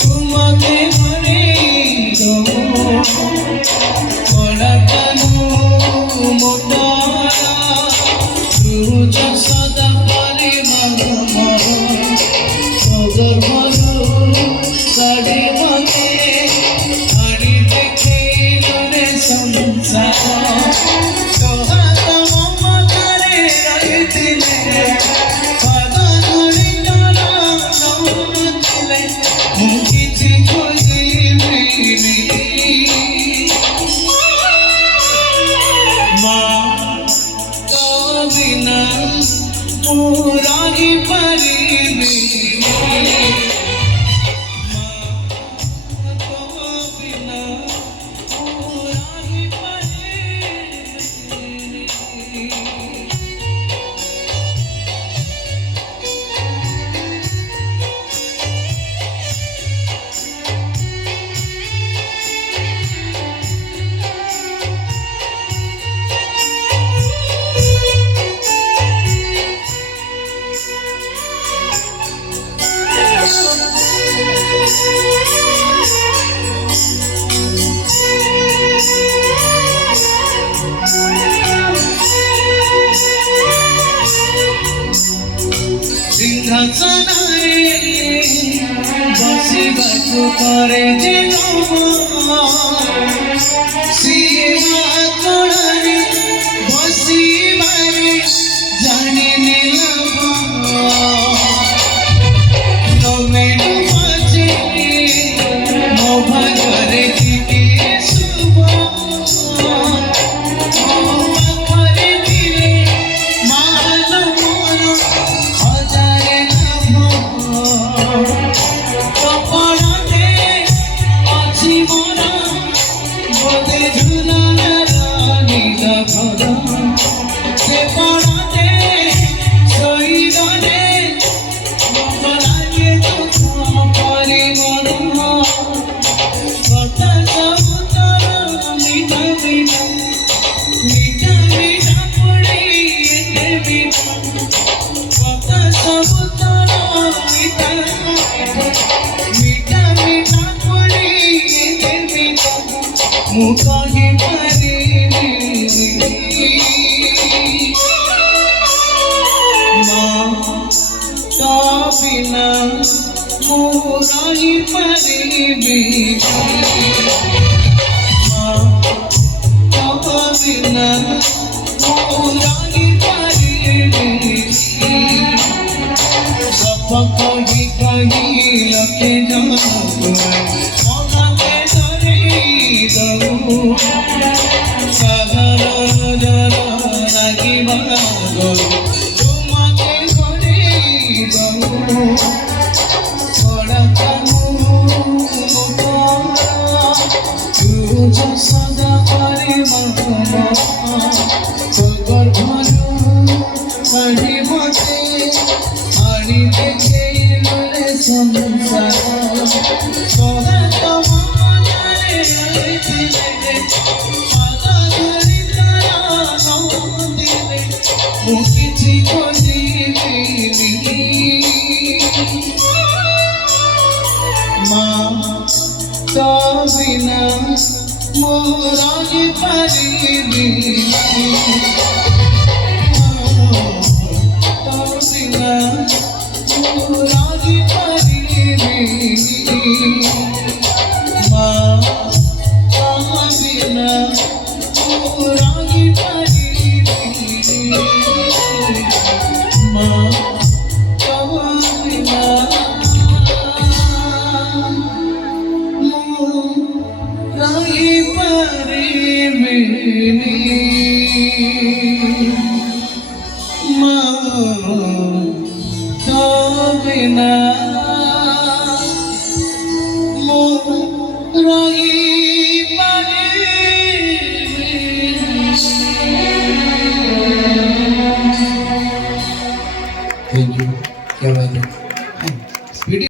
তোমাকে মনে পড়া কেন মোতারা রুজ সদা পারে মগর ভালো কাড়ে মতে আড়ি দেখে রে সংসার তোহাত মমতারে রইতিলে পাদা ধরি তোরা নমতিলে মুকিছি খুঁজিবি মা তো বিনা পুরানি পারিবি সিংহাসনে বসিବାକୁ করে যে সীমা কোণরে বসিবারে জানিনি ତମେଠୁ ମାଝେ ମୋ ଭାଗରେ ଟିକିଏ ଶୁଭ ମୋ ପାଖରେ ଥିଲେ ମାଲ ମୋର ହଜାରେ ଲାଭ କପଡ଼ାଟେ ଅଛି ମୋର ବୋଧେ ଝୁଲଣାର ନିରଭର ସେ ପଡ଼ାଟେ ଶୋଇଗଲେ মুখে মা তো বিনা মুরাই পারিবি মা তো বিনা মুরাই পারিবি সব কহি কহি লকে মনাকে ধরে দৌ সাগর জল লাগিবা তোমাকে ধরে দৌ পড়া কানু রুজ সদা পারে মগর সাগর ভালো কাড়ি মতে আড়ি দেখে রে সংসার তোহাত মমতারে রইতিলে পাদা ধরি তোরা নমতিলে মুকিছি খুঁজিবি মা তো বিনা মোরাই পারিবি তো বিনা মোরাই পারিবি মা তো বিনা মোরাই পারিবি মা তো বিনা মোরাই পারিবি মা তো বিনা মোরাই পারিবি। Thank you. क्या बात है।